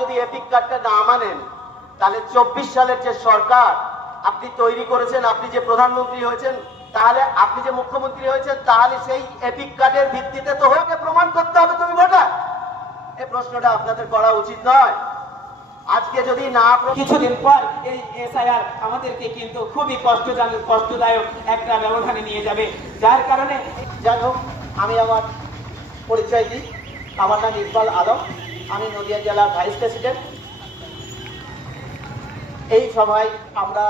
যদি এপিক কার্ডটা না মানেন তাহলে 24 সালের যে সরকার আপনি তৈরি করেছেন, আপনি যে প্রধানমন্ত্রী হয়েছেন, তাহলে আপনি যে মুখ্যমন্ত্রী হয়েছেন, তাহলে সেই এপিক কার্ডের ভিত্তিতে তো হয়ে প্রমাণ করতে হবে তুমি ভোটার। এই প্রশ্নটা আপনাদের করা উচিত নয়। আজকে যদি না, কিছুদিন পর এই এসআইআর আমাদেরকে কিন্তু খুবই কষ্টদায়ক একটা ব্যবধানে নিয়ে যাবে, যার কারণে যাই হোক, আমি আমার পরিচয় দিই। আমার নাম ইকবাল আলম, আমি নদিয়া জেলার ভাইস প্রেসিডেন্ট। এই সভায় আমরা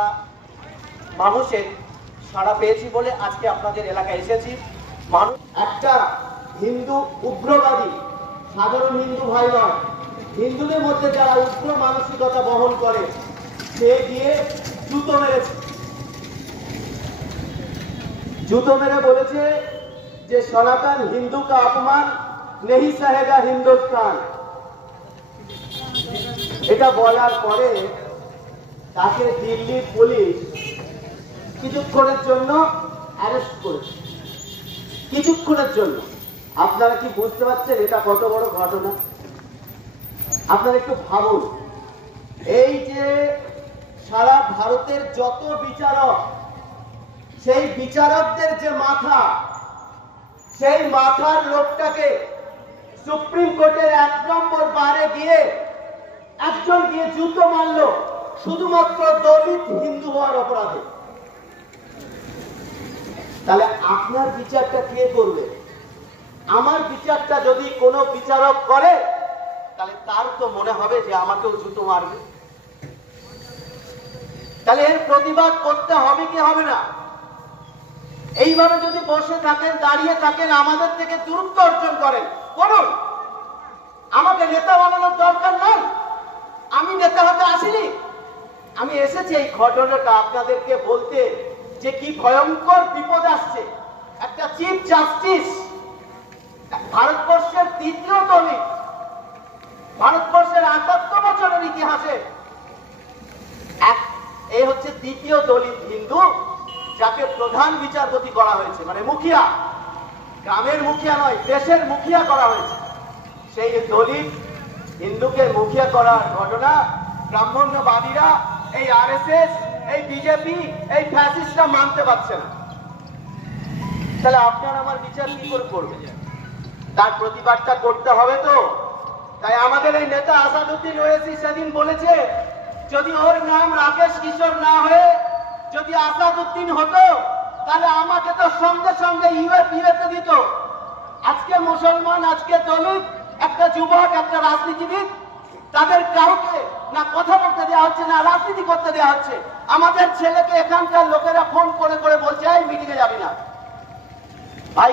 মানুষের সাড়া পেয়েছি বলে আজকে আপনাদের এলাকায় এসেছি। মানুষ একটা হিন্দু উগ্রবাদী, সাধারণ হিন্দু ভাই নয়, হিন্দুদের মধ্যে যারা উগ্র মানসিকতা বহন করে, সে গিয়ে জুতো মেরেছে। জুতো মেরে বলেছে যে সনাতন হিন্দু কা অপমান নেহি সহেগা হিন্দুস্তান। এটা বলার পরে তাকে দিল্লির পুলিশ কিছুক্ষণের জন্য অ্যারেস্ট করেছে, কিছুক্ষণের জন্য। আপনারা কি বুঝতে পারছেন এটা কত বড় ঘটনা? আপনারা একটু ভাবুন, এই যে সারা ভারতের যত বিচারক, সেই বিচারকদের যে মাথা, সেই মাথার লোকটাকে সুপ্রিম কোর্টের 1 নম্বর বারে গিয়ে একজন গিয়ে জুতো মারল শুধুমাত্র দলিত হিন্দু হওয়ার অপরাধে। তাহলে আপনার বিচারটা কে করবে? আমার বিচারটা যদি কোনো বিচারক করে, তাহলে তার তো মনে হবে যে আমাকেও জুতো মারবে। তাহলে এর প্রতিবাদ করতে হবে কি হবে না? এইভাবে যদি বসে থাকেন, দাঁড়িয়ে থাকেন, আমাদের থেকে দূরত্ব অর্জন করেন, করুন। আমাকে নেতা বানানোর দরকার নাই, আমি নেতা হতে আসিনি। আমি এসেছি এই ঘটনাটা আপনাদেরকে বলতে যে কি ভয়ঙ্কর বিপদ আসছে। একটা চিফ জাস্টিস, ভারতবর্ষের 3য় দলিত, ভারতবর্ষের 78 বছরের ইতিহাসে এই হচ্ছে 2য় দলিত হিন্দু যাকে প্রধান বিচারপতি করা হয়েছে, মানে মুখিয়া, গ্রামের মুখিয়া নয়, দেশের মুখিয়া করা হয়েছে। সেই দলিত হিন্দুকে মুখিয়া করার ঘটনা ব্রাহ্মণ্যবাদীরা, এই আরএসএস, এই বিজেপি, এই ফ্যাসিস্টরা মানতে পারছে না। তাহলে আপনারা আমার বিচার কি করে করবেন? তার প্রতিবাদটা করতে হবে তো। তাই আমাদের এই নেতা আসাদুদ্দিন ওয়েসি সেদিন বলেছে, যদি ওর নাম রাকেশ কিশোর না হয়ে যদি আসাদুদ্দিন হতো, তাহলে আমাকে তো সঙ্গে সঙ্গে ইউএতে দিত। আজকে মুসলমান, আজকে দলিত, একটা যুবক, একটা রাজনীতিবিদ, তাদের কাউকে না কথা বলতে দেওয়া হচ্ছে, না রাজনীতি করতে দেওয়া হচ্ছে। আমাদের ছেলেকে এখানকার লোকেরা ফোন করে করে বলছে এই মিটিং এ যাবি না। ভাই,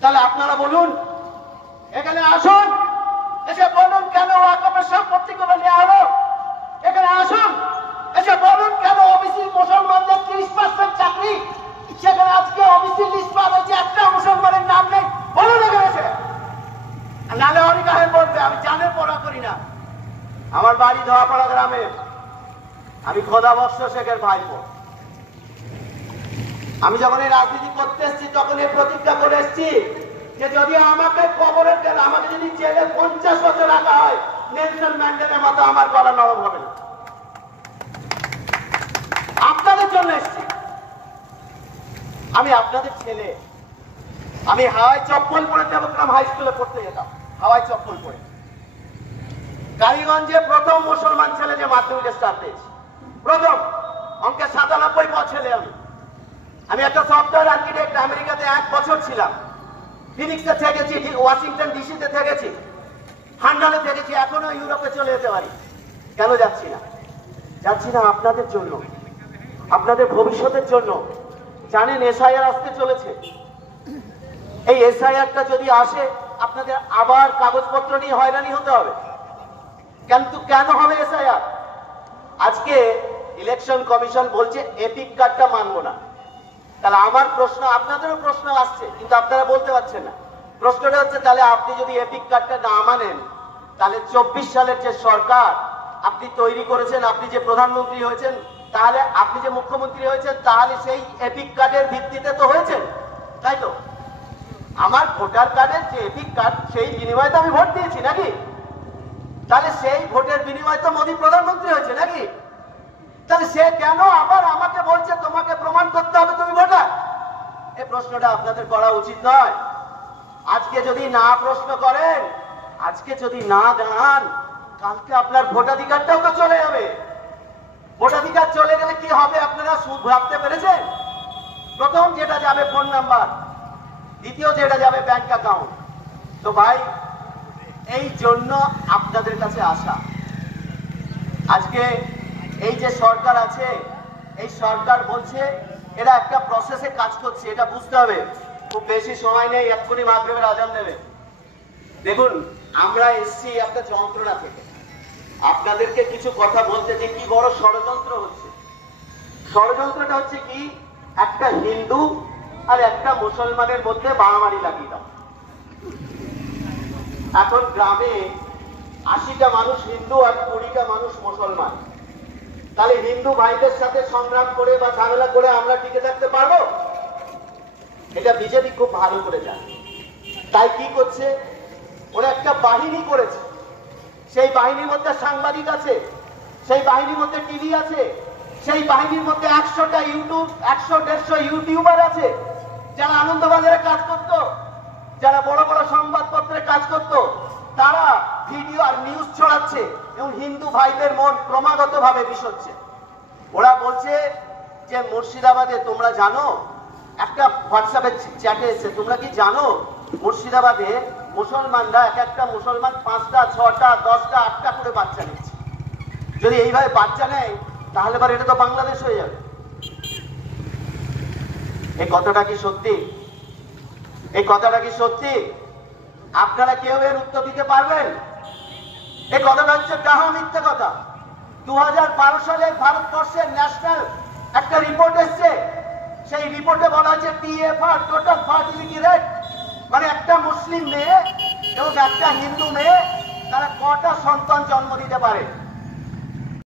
তাহলে আপনারা বলুন, এখানে আসুন, এসে বলুন কেন ওয়াকফের সম্পত্তিগুলো নেওয়া হলো। এখানে আসুন, এসে বলুন কেন ওবিসি মুসলমানদের 30% চাকরি, সেখানে আজকে ওবিসি লিস্ট পাওয়া হয়েছে, একটা মুসলমানের নাম নেই। বলুন এখানে এসে, নালে অনেক আহে বলবে আমি জানের পড়া করি না। আমার বাড়ি ধোয়াপাড়া গ্রামে, আমি খোদাবর্ষ শেখের ভাইপো। আমি যখন এই রাজনীতি করতে এসেছি তখন এই প্রতিজ্ঞা করে এসেছি যে যদি আমাকে কবরের গেলে, আমাকে যদি জেলে 50 বছর রাখা হয়, নেলসন ম্যান্ডেলার মতো আমার গলা নরম হবে না। আপনাদের জন্য এসেছি, আমি আপনাদের ছেলে। আমি হাওয়াই চপ্পল পরে দেবগ্রাম হাই স্কুলে পড়তে যেতাম, হাওয়াই চপ্পল পরে। কালীগঞ্জে প্রথম মুসলমান ছেলে যে মাধ্যমিকে স্টার পেয়েছি, প্রথম। অঙ্কে 97 ছেলে আমি একটা সফটওয়্যার আর্কিটেক্ট। আমেরিকাতে 1 বছর ছিলাম, ফিনিক্সে থেকেছি, ওয়াশিংটন ডিসিতে থেকেছি, হান্ডালে থেকেছি, এখনো ইউরোপে চলে যেতে পারি। কেন যাচ্ছি না? যাচ্ছি না আপনাদের জন্য, আপনাদের ভবিষ্যতের জন্য। জানেন এসআইআর আসতে চলেছে। এই এসআইআরটা যদি আসে, আপনাদের আবার কাগজপত্র নিয়ে হয়রানি হতে হবে। কিন্তু কেন হবে এসআইআর? আজকে ইলেকশন কমিশন বলছে এপিক কার্ডটা মানবো না। তাহলে আমার প্রশ্ন, আপনাদেরও প্রশ্ন আসছে, কিন্তু আপনারা বলতে পারছেন না। প্রশ্নটা হচ্ছে, তাহলে আপনি যদি এপিক কার্ডটা না মানেন, তাহলে 24 সালের যে সরকার আপনি তৈরি করেছেন, আপনি যে প্রধানমন্ত্রী হয়েছেন, তাহলে আপনি যে মুখ্যমন্ত্রী হয়েছেন, তাহলে সেই এপিক কার্ডের ভিত্তিতে তো হয়েছেন, তাই তো? আমার ভোটার কার্ডের যে এপিক কার্ড, সেই বিনিময়ে তো আমি ভোট দিয়েছি নাকি? তাহলে সেই ভোটের বিনিময়ে তো মোদী প্রধানমন্ত্রী হয়েছে নাকি? তাহলে সে কেন আবার আমাকে বলছে তোমাকে প্রমাণ করতে হবে তুমি ভোটার? এই প্রশ্নটা আপনাদের করা উচিত নয়। আজকে যদি না প্রশ্ন করেন, আজকে যদি না জানান, কালকে আপনার ভোটাধিকারটাও তো চলে যাবে। ভোটাধিকার চলে গেলে কি হবে আপনারা ভাবতে পেরেছেন? প্রথম যেটা যাবে ফোন নাম্বার, দ্বিতীয় যেটা যাবে ব্যাংক অ্যাকাউন্ট। তো ভাই, এই জন্য আপনাদের কাছে আসা। আজকে এই যে সরকার আছে, এই সরকার বলছে এরা একটা প্রসেসে কাজ করছে, এটা বুঝতে হবে। খুব বেশি সময় নেই, এক্ষুনি মাগরিবের আজান দেবে। দেখুন, আমরা এসছি একটা যন্ত্রণা থেকে আপনাদেরকে কিছু কথা বলতে, যে কি বড় ষড়যন্ত্র হচ্ছে। ষড়যন্ত্রটা হচ্ছে কি, একটা হিন্দু আর একটা মুসলমানের মধ্যে মারামারি লাগিয়ে দাও। এখন গ্রামে 80টা মানুষ হিন্দু আর 20টা মানুষ মুসলমান। তাহলে হিন্দু ভাইদের সাথে সংগ্রাম করে বা ঝামেলা করে আমরা টিকে থাকতে পারবো? এটা বিজেপি খুব ভালো করে জানে। তাই কি করছে, ওরা একটা বাহিনী করেছে। সেই বাহিনীর মধ্যে সাংবাদিক আছে, সেই বাহিনীর মধ্যে টিভি আছে, সেই বাহিনীর মধ্যে 100টা ইউটিউব 100-150 ইউটিউবার আছে, যারা আনন্দবাজারে কাজ করত, যারা বড় বড় সংবাদপত্রে কাজ করত, তারা ভিডিও আর নিউজ ছড়াচ্ছে এবং হিন্দু ভাইদের মন ক্রমাগত ভাবে বিষচ্ছে। ওরা বলছে যে মুর্শিদাবাদে তোমরা জানো, একটা হোয়াটসঅ্যাপে চ্যাটে এসে, তোমরা কি জানো মুর্শিদাবাদে মুসলমানরা একটা মুসলমান 5টা 6টা 10টা 8টা করে বাচ্চা নিচ্ছে। যদি এইভাবে বাচ্চা নেয় তাহলে এবার এটা তো বাংলাদেশ হয়ে যাবে। এই কথাটা কি সত্যি? এই কথাটা কি সত্যি? আপনারা কেউ এর উত্তর দিতে পারবেন? এই কথাটা হচ্ছে ডাহা মিথ্যে কথা। 2012 সালে ভারতবর্ষের ন্যাশনাল একটা রিপোর্ট এসছে, সেই রিপোর্টে বলা হয়েছে TFR, টোটাল ফার্টিলিটি রেট, মানে একটা মুসলিম মেয়ে এবং একটা হিন্দু মেয়ে তারা কটা সন্তান জন্ম দিতে পারে।